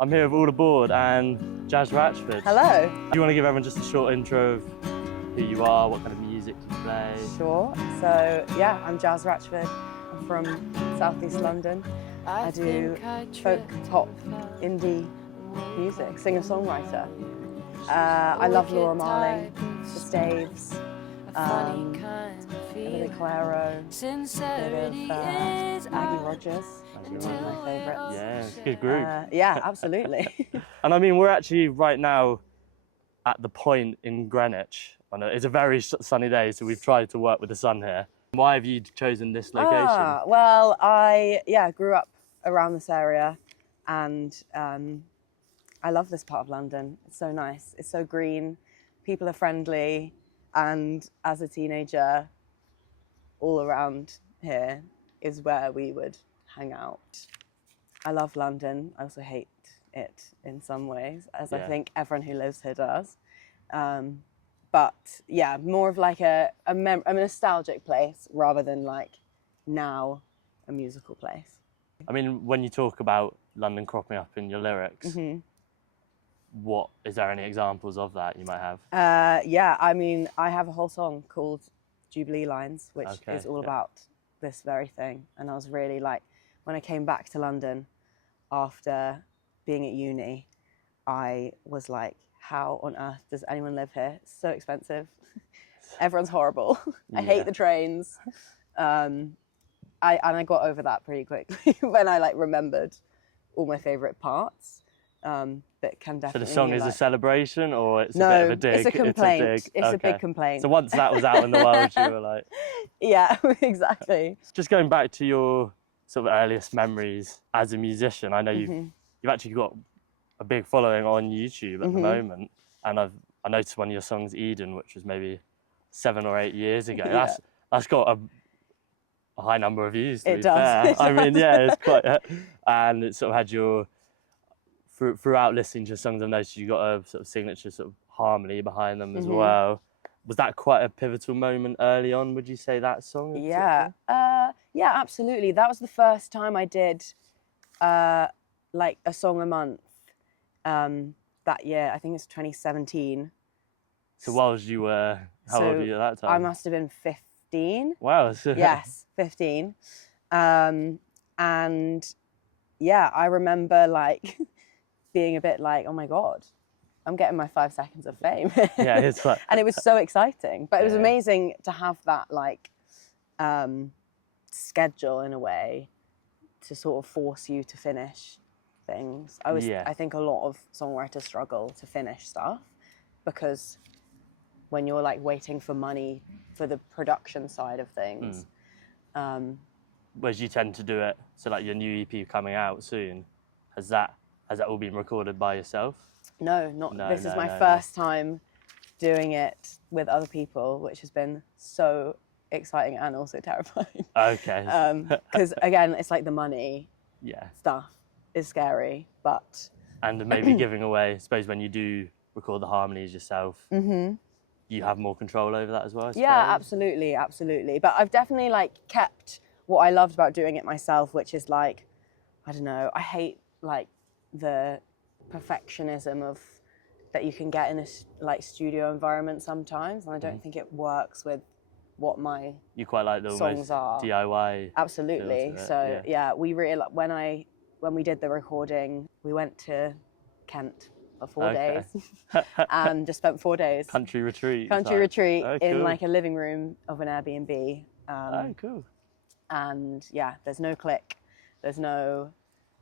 I'm here with all aboard and Jas Ratchford. Hello. Do you want to give everyone just a short intro of who you are, what kind of music you play? Sure. So, yeah, I'm Jas Ratchford. I'm from South East London. I do folk, pop, indie music, singer-songwriter. I love Laura Marling, the Staves, a bit of Clairo, a bit of Maggie Rogers, which is one of my favourites. Yeah, it's a good group. Yeah, absolutely. And I mean, we're actually right now at the point in Greenwich. It's a very sunny day, so we've tried to work with the sun here. Why have you chosen this location? Well, I grew up around this area, and I love this part of London. It's so nice. It's so green. People are friendly, and as a teenager, all around here is where we would hang out. I love London. I also hate it in some ways, as I think everyone who lives here does. But yeah, more of like a nostalgic place rather than like now a musical place. I mean, when you talk about London cropping up in your lyrics, what is there any examples of that you might have? Yeah, I mean, I have a whole song called Jubilee Lines, which is all about this very thing. And I was really like, when I came back to London after being at uni, I was like, how on earth does anyone live here? It's so expensive. Everyone's horrible. I hate the trains. I got over that pretty quickly when I like remembered all my favourite parts. But can definitely. So the song is a celebration, or it's a bit of a dig? It's a complaint. It's a big complaint. So once that was out in the world, you were like, yeah, exactly. Just going back to your sort of earliest memories as a musician, I know you've actually got a big following on YouTube at the moment, and I noticed one of your songs, Eden, which was maybe 7 or 8 years ago. That's got a high number of views. To be fair. I mean, yeah, it's quite, and it sort of had your throughout listening to your songs, I've noticed you got a sort of signature sort of harmony behind them as well. Was that quite a pivotal moment early on? Would you say that song? Yeah, yeah, absolutely. That was the first time I did like a song a month. That year, I think it's 2017. So whilst you were, how old were you at that time? I must have been 15. Wow. Yes, 15. And yeah, I remember like being a bit like, oh my God, I'm getting my 5 seconds of fame. Yeah, it's like... And it was so exciting. But it was amazing to have that like schedule in a way to sort of force you to finish things. I think a lot of songwriters struggle to finish stuff because when you're like waiting for money for the production side of things. Whereas you tend to do it, so like your new EP coming out soon, has that all been recorded by yourself? No, this is my first time doing it with other people, which has been so exciting and also terrifying. Okay. Because again, it's like the money stuff is scary, but... And maybe giving away, I suppose when you do record the harmonies yourself, you have more control over that as well, I suppose? Yeah, absolutely, absolutely. But I've definitely like kept what I loved about doing it myself, which is like, I don't know, I hate like the perfectionism of that you can get in a like studio environment sometimes, and I don't think it works with what my you quite like the songs are. DIY. Absolutely. So yeah, we really when we did the recording, we went to Kent for 4 days and just spent 4 days. Country retreat. In like a living room of an Airbnb. Oh, cool. And yeah, there's no click, there's no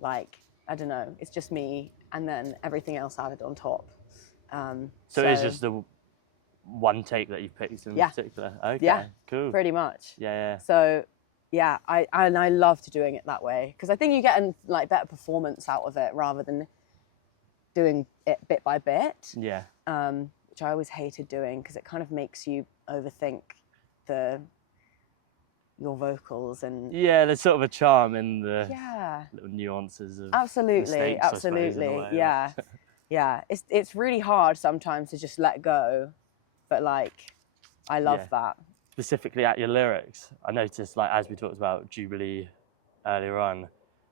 like, I don't know, it's just me and then everything else added on top. So it's just the one take that you picked in particular? Okay, yeah, cool. Pretty much. Yeah. So yeah, I loved doing it that way because I think you get like better performance out of it rather than doing it bit by bit. Yeah. Which I always hated doing because it kind of makes you overthink your vocals and... Yeah, there's sort of a charm in the little nuances of Absolutely, mistakes, absolutely, I suppose, yeah. Yeah, it's really hard sometimes to just let go, but like, I love that. Specifically at your lyrics, I noticed, like, as we talked about Jubilee earlier on,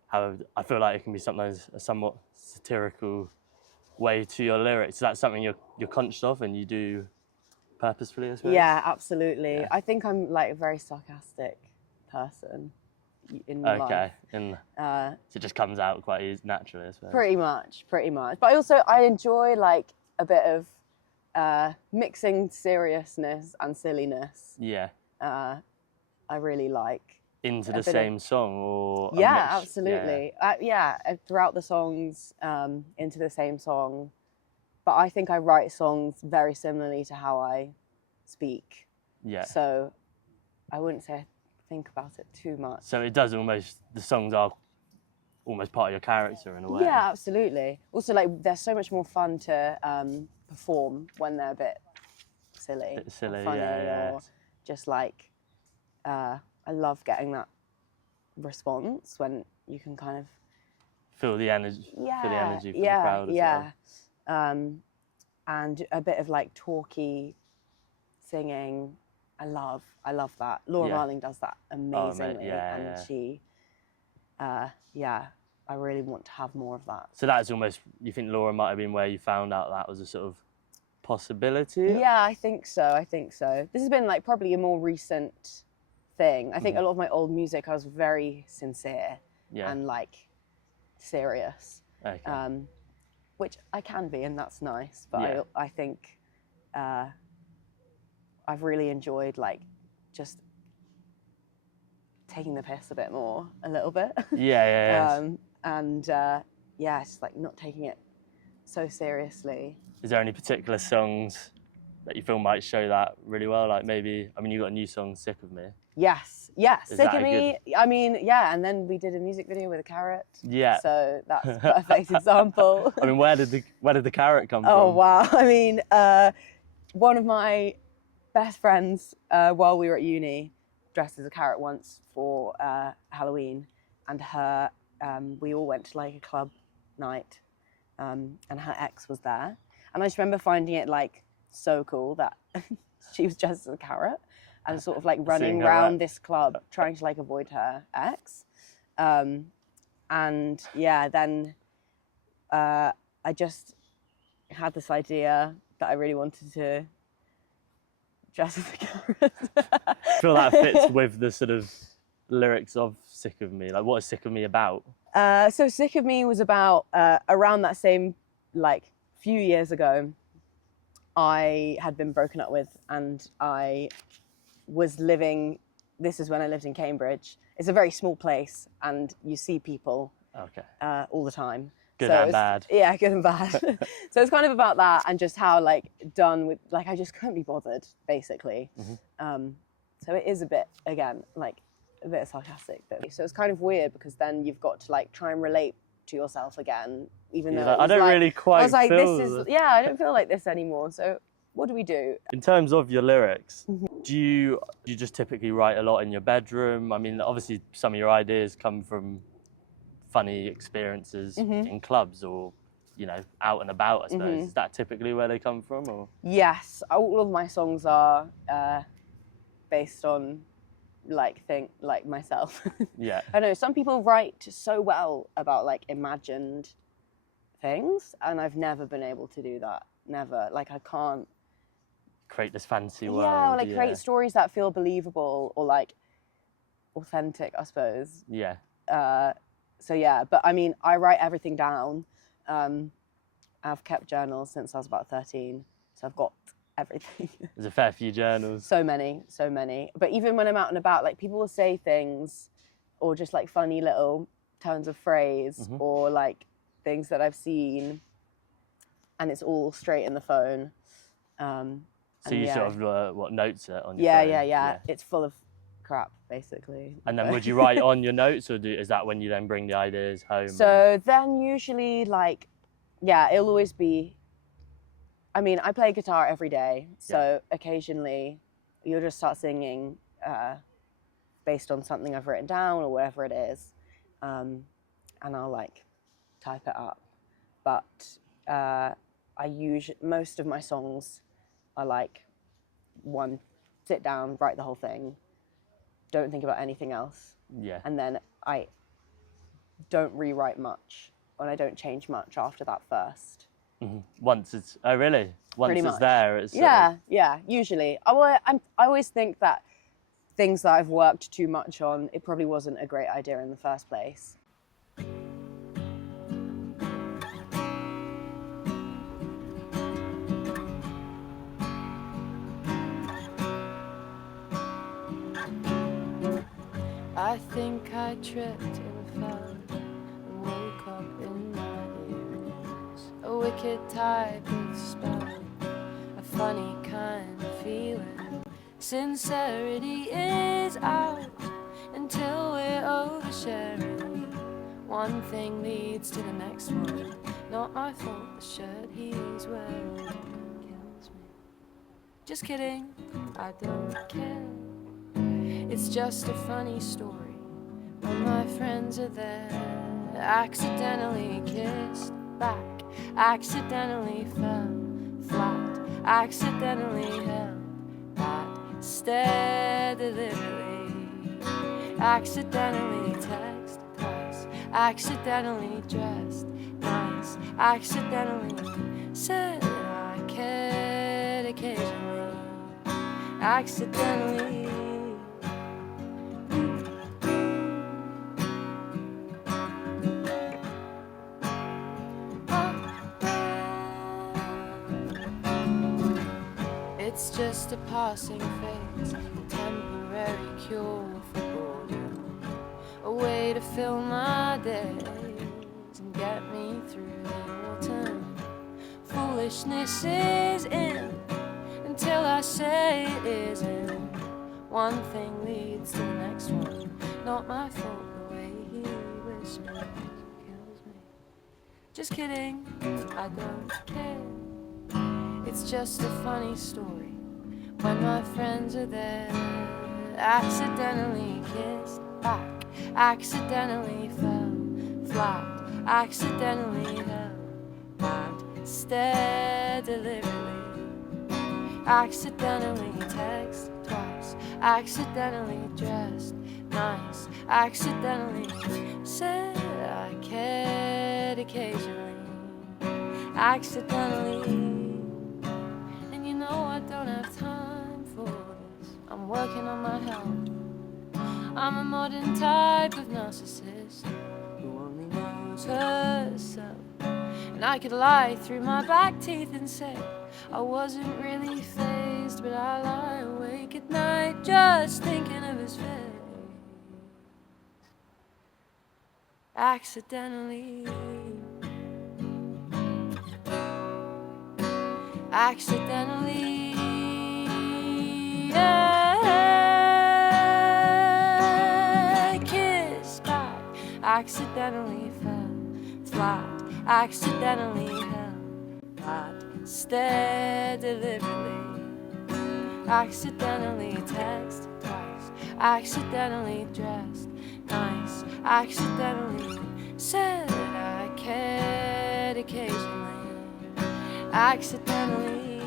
how I feel like it can be sometimes a somewhat satirical way to your lyrics. Is that something you're conscious of and you do purposefully, I suppose? Yeah, absolutely. Yeah. I think I'm like a very sarcastic person in life. Okay, so it just comes out quite naturally, I suppose. Pretty much. But I enjoy like a bit of mixing seriousness and silliness. Yeah. I really like. Into the same song, or yeah, absolutely. Throughout the songs, into the same song. But I think I write songs very similarly to how I speak. Yeah. So I wouldn't say I think about it too much. So it does the songs are almost part of your character in a way. Yeah, absolutely. Also, like, they're so much more fun to perform when they're a bit silly, Bit silly, or funny, yeah. or just like, I love getting that response when you can kind of feel the energy from the crowd as yeah. well. And a bit of like talky singing. I love that. Laura Marling does that amazingly, she, I really want to have more of that. So that's almost, you think Laura might have been where you found out that was a sort of possibility? Yeah, I think so. This has been like probably a more recent thing. I think a lot of my old music, I was very sincere and like serious, which I can be, and that's nice. But I think I've really enjoyed like just taking the piss a little bit. It's like not taking it so seriously. Is there any particular songs that you feel might show that really well? Like maybe, I mean, you got a new song, Sick of Me. Yes, Sick of Me. I mean, and then we did a music video with a carrot. Yeah. So that's a perfect example. I mean, where did the carrot come from? Oh, wow. I mean, one of my best friends, while we were at uni, dressed as a carrot once for Halloween, and we all went to like a club night, and her ex was there. And I just remember finding it like so cool that she was dressed as a carrot and sort of like running around this club trying to like avoid her ex. Then I just had this idea that I really wanted to dress as a carrot. I feel that fits with the sort of lyrics of Sick of Me. Like, what is Sick of Me about? So Sick of Me was about around that same, like, few years ago, I had been broken up with, and I was living, this is when I lived in Cambridge. It's a very small place, and you see people all the time. Good and bad. Yeah, good and bad. So it's kind of about that, and just how, like, done with, like, I just couldn't be bothered, basically. So it is a bit, again, like, a bit sarcastic. So it's kind of weird, because then you've got to, like, try and relate to yourself again, even though I don't really quite. I was like, I don't feel like this anymore. So what do we do? In terms of your lyrics, do you just typically write a lot in your bedroom? I mean, obviously some of your ideas come from funny experiences in clubs, or out and about, I suppose. Is that typically where they come from, or? Yes, all of my songs are based on like myself. Yeah. I know some people write so well about like imagined things, and I've never been able to do that. Never. Like, I can't create this fancy world. Yeah, or like create stories that feel believable or like authentic, I suppose. Yeah. So yeah, but I mean, I write everything down. I've kept journals since I was about 13, so I've got everything. There's a fair few journals. So many. But even when I'm out and about, like, people will say things, or just like funny little turns of phrase, or like things that I've seen, and it's all straight in the phone. So you sort of notes it on your phone? Yeah. It's full of crap, basically. And then would you write on your notes, or is that when you then bring the ideas home? So then usually, like, it'll always be, I mean, I play guitar every day, so occasionally you'll just start singing based on something I've written down or whatever it is, and I'll like type it up. But most of my songs are like sit down, write the whole thing, don't think about anything else, and then I don't rewrite much and I don't change much after that first. Once it's really once Pretty it's much. there, it's Yeah. Usually, I always think that things that I've worked too much on, it probably wasn't a great idea in the first place. I think I tripped and fell and woke up in my ears. A wicked type of spell, a funny kind of feeling. Sincerity is out until we're oversharing. One thing leads to the next one. Not my fault the shirt he's wearing kills me. Just kidding, I don't care. It's just a funny story when my friends are there. Accidentally kissed back, accidentally fell flat, accidentally held that stare deliberately, accidentally text twice, accidentally dressed nice, accidentally said I cared occasionally, accidentally. It's just a passing phase, a temporary cure for boredom, a way to fill my days and get me through the autumn. Foolishness is in until I say it isn't. One thing leads to the next one. Not my fault the way he whispers kills me. Just kidding, I don't care. It's just a funny story when my friends are there. Accidentally kissed back, accidentally fell flat, accidentally held that stare deliberately, accidentally text twice, accidentally dressed nice, accidentally said I cared occasionally, accidentally. You know I don't have time for this. I'm working on my health. I'm a modern type of narcissist who only knows herself. And I could lie through my back teeth and say I wasn't really fazed, but I lie awake at night just thinking of his face. Accidentally. Accidentally, kissed back, accidentally fell flat, accidentally held that stare deliberately, accidentally text twice, accidentally dressed nice, accidentally said I cared occasionally. Accidentally.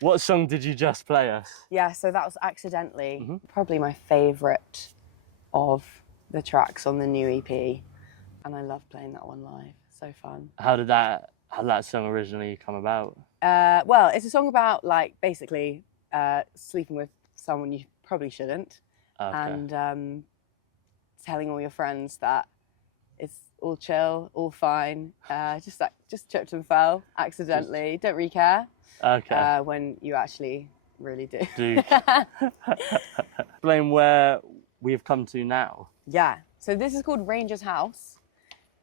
What song did you just play us? Yeah, so that was Accidentally. Probably my favourite of the tracks on the new EP. And I love playing that one live. So fun. How did that song originally come about? Well, it's a song about like basically sleeping with someone you probably shouldn't, and telling all your friends that it's all chill, all fine. Just tripped and fell accidentally. Don't really care. Okay. When you actually really do. Explain where we've come to now. Yeah. So this is called Ranger's House,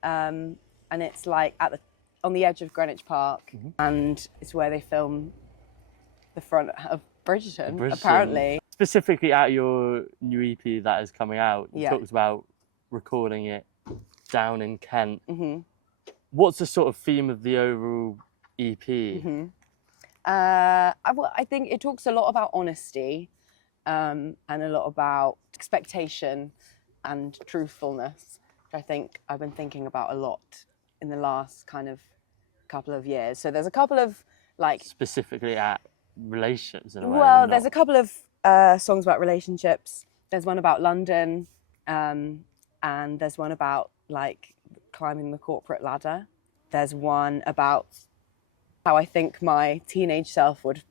and it's like on the edge of Greenwich Park, and it's where they film the front of Bridgerton, apparently. Specifically at your new EP that is coming out, you Yeah. talked about recording it down in Kent. What's the sort of theme of the overall EP? I think it talks a lot about honesty, and a lot about expectation and truthfulness, which I think I've been thinking about a lot in the last kind of couple of years. So there's a couple of like specifically at relationships in a way. Well, there's a couple of songs about relationships. There's one about London, and there's one about like climbing the corporate ladder. There's one about how I think my teenage self would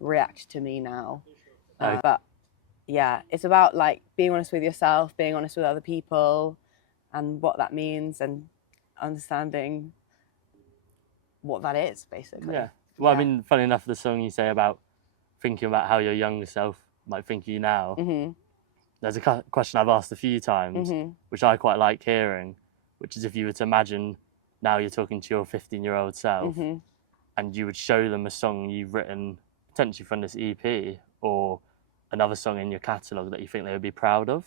react to me now. But yeah, it's about like being honest with yourself, being honest with other people, and what that means, and understanding what that is, basically. Yeah. Well, I mean, funny enough, the song you say about thinking about how your younger self might think of you now, there's a question I've asked a few times, which I quite like hearing, which is if you were to imagine now you're talking to your 15-year-old self and you would show them a song you've written potentially from this EP or another song in your catalogue that you think they would be proud of,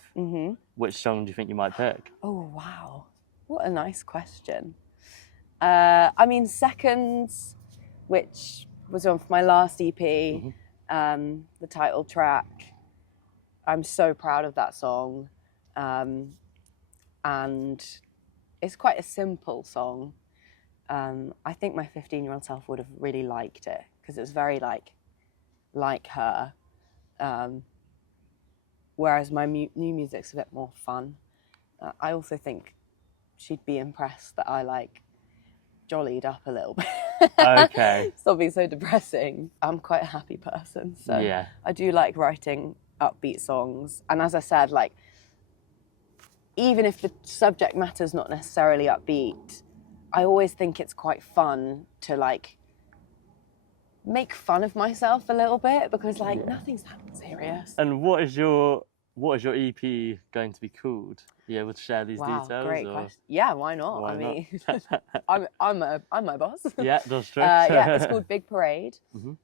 which song do you think you might pick? Oh, wow. What a nice question. I mean, Seconds, which was on for my last EP, the title track. I'm so proud of that song. And it's quite a simple song. I think my 15-year-old self would have really liked it because it was very like her. Whereas my new music's a bit more fun. I also think she'd be impressed that I like jollied up a little bit. Okay. Stop being so depressing. I'm quite a happy person, so yeah. I do like writing upbeat songs. And as I said, like, even if the subject matter's not necessarily upbeat, I always think it's quite fun to like make fun of myself a little bit because like nothing's that serious. And what is your EP going to be called? Are you able to share these details? Great question. Yeah, why not? Why I mean, not? I'm my boss. Yeah, that's true. Yeah, it's called Big Parade,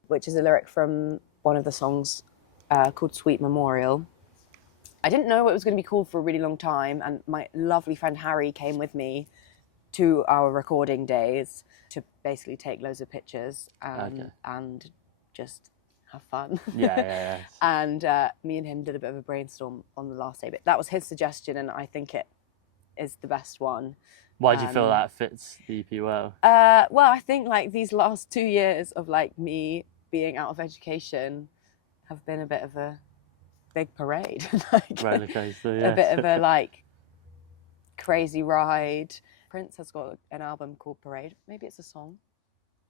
which is a lyric from one of the songs called Sweet Memorial. I didn't know what it was going to be called for a really long time, and my lovely friend Harry came with me to our recording days to basically take loads of pictures and just have fun. Yeah. And me and him did a bit of a brainstorm on the last day, but that was his suggestion, and I think it is the best one. Why do you feel that fits the EP well? Well, I think like these last 2 years of like me being out of education have been a bit of a big parade. Like, roller coaster, yeah. A bit of a like crazy ride. Prince has got an album called Parade. Maybe it's a song.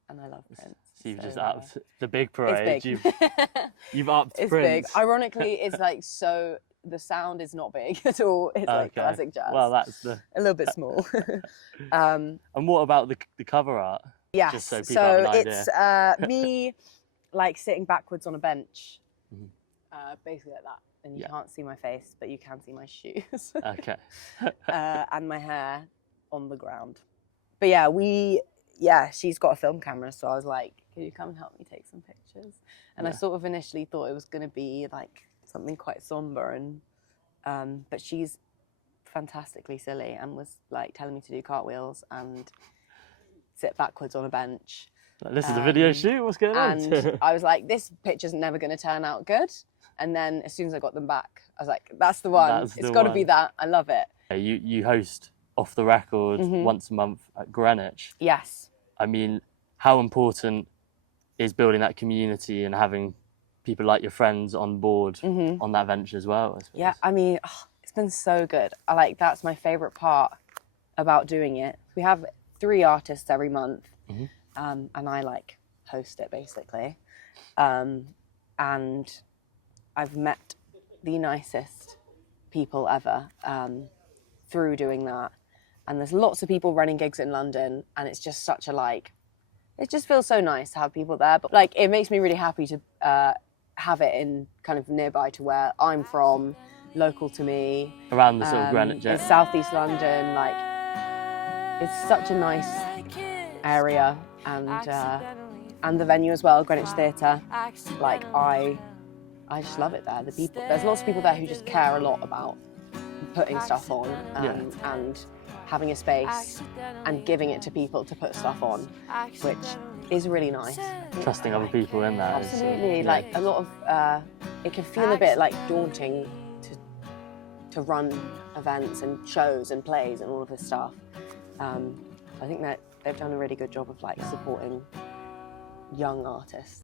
And I love Prince. So you've just upped the Big Parade. It's big. You've upped It's Prince. big. Ironically, it's like so. The sound is not big at all. It's like classic jazz. Well, that's a little bit small. And what about the cover art? Yes. Just so people have an idea. It's me like sitting backwards on a bench, basically like that. And you can't see my face, but you can see my shoes. Okay. And my hair on the ground. But she's got a film camera, so I was like, can you come and help me take some pictures? And I sort of initially thought it was going to be like something quite somber, and but she's fantastically silly and was like telling me to do cartwheels and sit backwards on a bench. This is a video shoot, what's going on? And I was like, this picture's never going to turn out good. And then as soon as I got them back, I was like, that's the one. It's got to be that. I love it. You host Off the Record once a month at Greenwich. Yes. I mean, how important is building that community and having people like your friends on board on that venture as well? Yeah, I mean, it's been so good. That's my favourite part about doing it. We have 3 artists every month, and I like host it basically. And I've met the nicest people ever through doing that. And there's lots of people running gigs in London, and it's just such a it just feels so nice to have people there. But it makes me really happy to have it in kind of nearby to where I'm from, local to me. Around the sort of Greenwich area. In Southeast London, it's such a nice area, and the venue as well, Greenwich Theatre. I just love it there. The people, there's lots of people there who just care a lot about putting stuff on and having a space and giving it to people to put stuff on, which is really nice. Trusting other people in that. Absolutely. A lot of, it can feel a bit daunting to run events and shows and plays and all of this stuff. I think that they've done a really good job of like supporting young artists.